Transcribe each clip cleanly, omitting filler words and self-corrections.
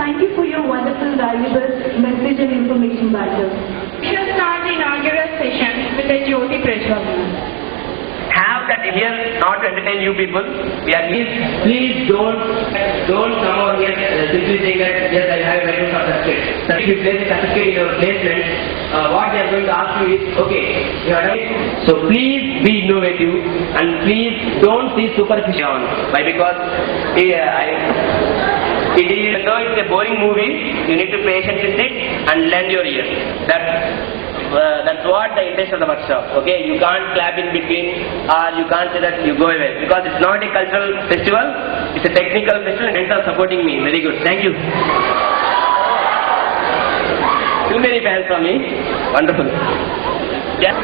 Thank you for your wonderful, valuable message and information, Bajaj. We shall start the inaugural session with a Jyoti Prajwalana. Have that here not to entertain you people. We are please don't come over here simply saying that yes, I have a Microsoft certificate. So if you place a certificate in your placement, what they are going to ask you is, okay, you are done. So please be innovative and please don't see superficial on. Why? Because even though it's a boring movie, you need to patiently sit and lend your ear. That's what the intention of the workshop. Okay, you can't clap in between or you can't say that you go away because it's not a cultural festival, it's a technical festival and thanks for supporting me. Very good. Thank you. Too many fans from me. Wonderful. Yeah.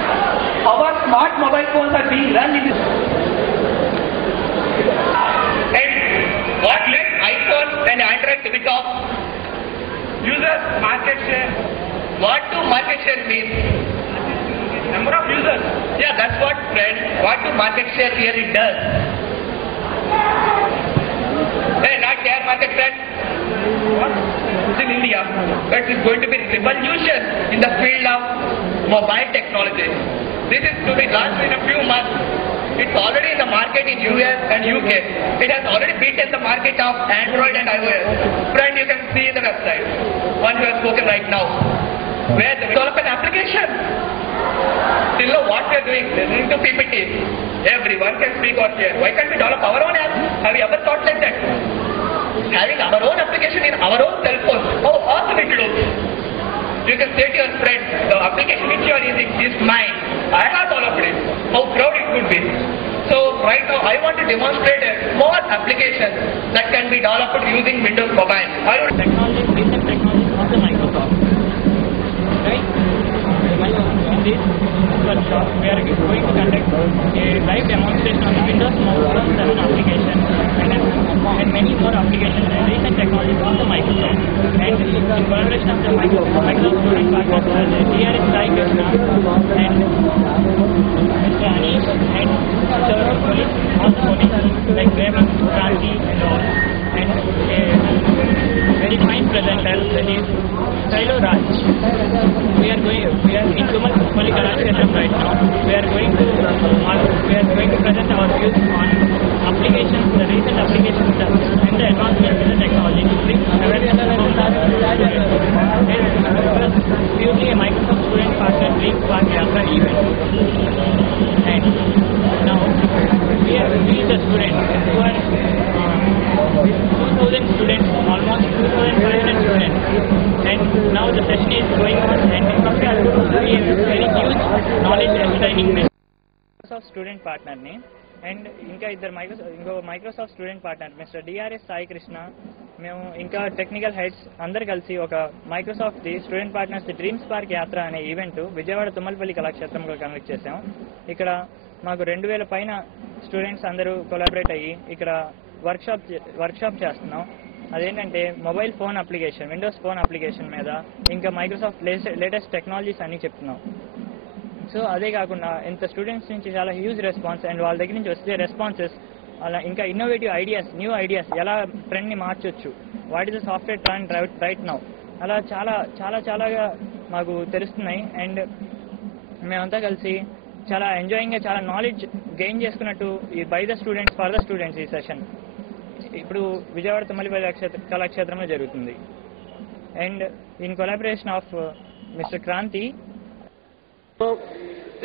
Our smart mobile phones are being run in this. And what led iPhone and Android to become users market share? What do market share mean? Number of users. Yeah, that's what, friend. What do market share really does? Hey, not share market, friend. What? It's in India. But it's going to be revolution in the field of mobile technology. This is to be launched in a few months. It's already in the market in US and UK. It has already beaten the market of Android and iOS. Friend, you can see the website. One we have spoken right now. Where they develop an application. Still know what we are doing. Listening to PPT. Everyone can speak or share. Why can't we develop our own app? Have you ever thought like that? Having our own application in our own cell phone. How awesome it looks. You can say to your friend, the application which you are using is mine. I have developed it. How proud it could be. So right now I want to demonstrate a small application that can be developed using Windows Mobile. Recent technology of the Microsoft. Right? In this workshop, we are going to conduct a live demonstration of the Windows Mobile 7 application and many more applications and recent technologies of the Microsoft. And in collaboration of the Microsoft student partners, DRS Sai Krishna and Mr. Anish and several colleagues, all the colleagues like Raymond, Kranti and all. And very fine presenter, that is Kailo Raj. We are in Tumal Poli Kalashketram right now. We are going to present our views on applications, the recent applications and the advancements in the technology to bring awareness among the students. And purely a Microsoft student partner Dream Spark Yatra event. And now we the students who are 2,000 students, almost 2,500 students, and now the session is going on and we have a very huge knowledge and training. Microsoft student partner name and ఇంకో Microsoft student partner mister DRS Sai కృష్ణ, మేము ఇంకా technical heads అందరు కలిసి ఒక Microsoft the student partners the dream spark యాత్ర అనే ఈవెంట్ విజయవాడ తుమ్మలపల్లి కళాక్షేత్రంలో కండక్ట్ చేసాం. ఇక్కడ మాకు 2,000 పైన స్టూడెంట్స్ అందరూ కొలాబరేట్ అయ్యి ఇక్కడ వర్క్షాప్ చేస్తున్నాం. అదేంటంటే mobile phone application, Windows phone application మీద ఇంకా మైక్రోసాఫ్ట్ లేటెస్ట్ టెక్నాలజీస్ అన్ని చెప్తున్నాం. సో అదే కాకుండా ఇంత స్టూడెంట్స్ నుంచి చాలా హ్యూజ్ రెస్పాన్స్ అండ్ వాళ్ళ దగ్గర నుంచి వస్తే రెస్పాన్సెస్ అలా ఇంకా ఇన్నోవేటివ్ ఐడియాస్, న్యూ ఐడియాస్ ఎలా ట్రెండ్ని మార్చొచ్చు, what is the software trend right now, అలా చాలాగా మాకు తెలుస్తున్నాయి. అండ్ మేమంతా కలిసి చాలా ఎంజాయింగ్గా చాలా నాలెడ్జ్ గెయిన్ చేసుకున్నట్టు ఈ by the students for the students ఈ సెషన్ ఇప్పుడు విజయవాడ తుమ్మలపల్లి కళాక్షేత్రంలో జరుగుతుంది. And in collaboration of mister Kranti,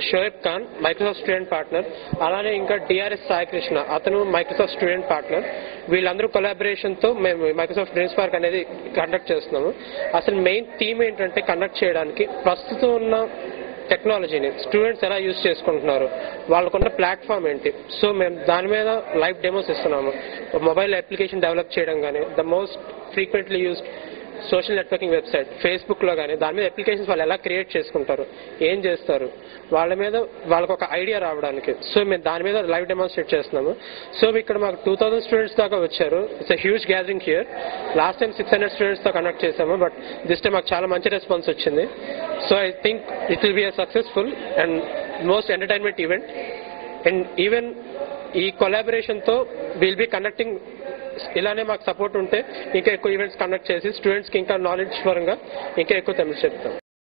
Shoaib Khan Microsoft student partner, అలానే ఇంకా డిఆర్ఎస్ సాయి కృష్ణ అతను మైక్రోసాఫ్ట్ స్టూడెంట్ పార్ట్నర్. వీళ్ళందరూ కొలాబరేషన్తో మేము మైక్రోసాఫ్ట్ డ్రీమ్ స్పార్క్ అనేది కండక్ట్ చేస్తున్నాము. అసలు మెయిన్ థీమ్ ఏంటంటే కండక్ట్ చేయడానికి ప్రస్తుతం ఉన్న టెక్నాలజీని స్టూడెంట్స్ ఎలా యూజ్ చేసుకుంటున్నారు, వాళ్ళకున్న ప్లాట్ఫామ్ ఏంటి. సో మేము దాని మీద లైవ్ డెమోస్ ఇస్తున్నాము. మొబైల్ అప్లికేషన్ డెవలప్ చేయడం కానీ, the most frequently used social networking website ఫేస్బుక్లో కానీ దాని మీద అప్లికేషన్స్ వాళ్ళు ఎలా క్రియేట్ చేసుకుంటారు, ఏం చేస్తారు, వాళ్ళ మీద వాళ్ళకు ఒక ఐడియా రావడానికి. సో మేము దాని మీద లైవ్ డెమాన్స్ట్రేట్ చేస్తున్నాము. సో ఇక్కడ మాకు 2,000 స్టూడెంట్స్ దాకా వచ్చారు. It's a huge gathering here. Last time 600 స్టూడెంట్స్తో కండక్ట్ చేసాము, బట్ దిస్ టైం మాకు చాలా మంచి రెస్పాన్స్ వచ్చింది. So I think it will be a successful and most entertainment event. And even ఈ కొలాబరేషన్తో విల్ బి కండక్టింగ్ ఇలానే మాకు సపోర్ట్ ఉంటే ఇంకా ఎక్కువ ఈవెంట్స్ కండక్ట్ చేసి స్టూడెంట్స్కి ఇంకా నాలెడ్జ్ పరంగా ఇంకా ఎక్కువ తెలుసు చెప్తాం.